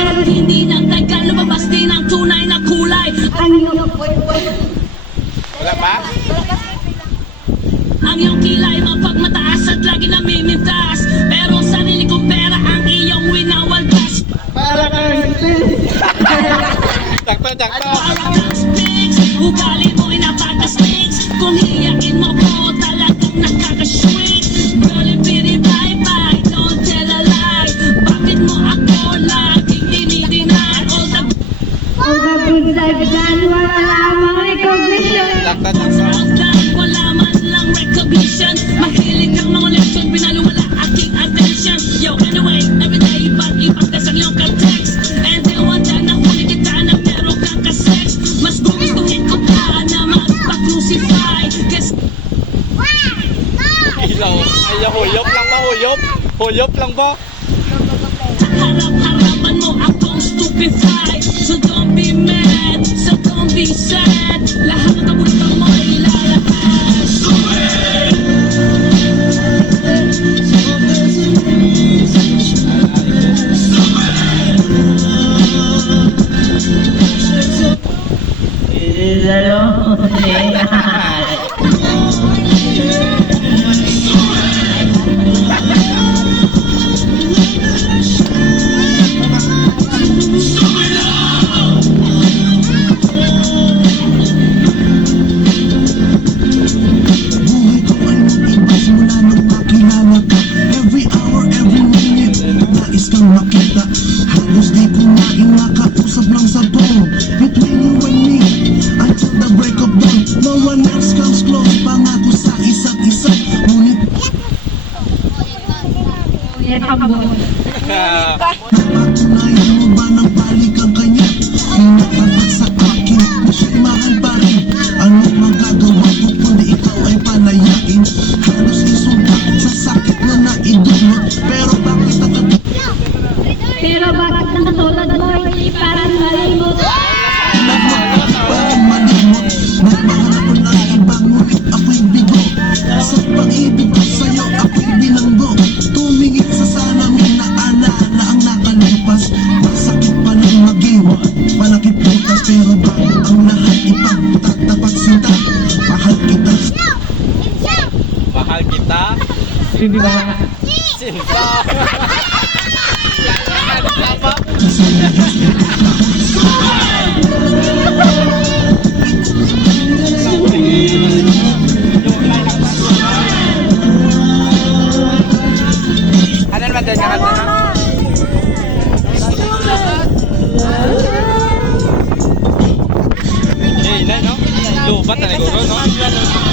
At hindi nagtagal, lumabas din ang tunay na kulay. Ang iyong Wala pa? ang iyong kilay mapagmataas at lagi namimintas. Pero sarili kong pera ang iyong winawaldas. Para kang Takto, takto. Parang ang sticks, ugali mo inapagasticks. Kung hiyain mo ko, talagang nakakasweet. Rolling piri bye-bye, don't tell a lie. Bakit mo ako laging dinidinay? All the good I've done, wala lamang recognition. Takto, takto. Wala man lang recognition. Mahilig ang mga leksyon, pinaluwala aking attention. Yo, anyway, everyday iba't-ibang ang iyong context. And then one day nahuli kita na meron kang kasex. Mas gugustuhin ko pa na magpa-crucify. Guess Ilaw. Ay, huyop lang ba? Huyop? Huyop lang ba? harap-harapan mo akong stupefy. So don't be mad, so don't be sad. Lahat ng kabutang mo ay ilalahas. It is a lonely night. Buhay ko ay mag-iba simula nang makilala ka. Every hour, every minute, nais kang makita. Halos di ko makausap lang sa phone. Between you and me, until the break of dawn. No one else comes close, pangako sa isa't isa. Ngunit napatunayan mo ba ng balik ang kanya? Pinapagod sa akin, na siya'y mahal pa rin. Ano't magagawa ko kundi ikaw ay palayain? Halos isundak sa sakit na naidulot. Pero bakit ako Pero bakit ang katulad mo hindi parang malimot? parang malimot? Nagmahal ako ng iba, ngunit ako'y bigo. Sa pag-ibig ko sa'yo, ako'y bilanggo. Tumingin sa salamin na alala ang nakalipas. Masakit pa ng magiwa, malakit butas. Pero bago ang lahat ipagtatapat sinta, mahal kita. Mahal kita. Sinta. Apa? Ano naman doon yung kanta na? Eh, ilan no? Lupa talaga.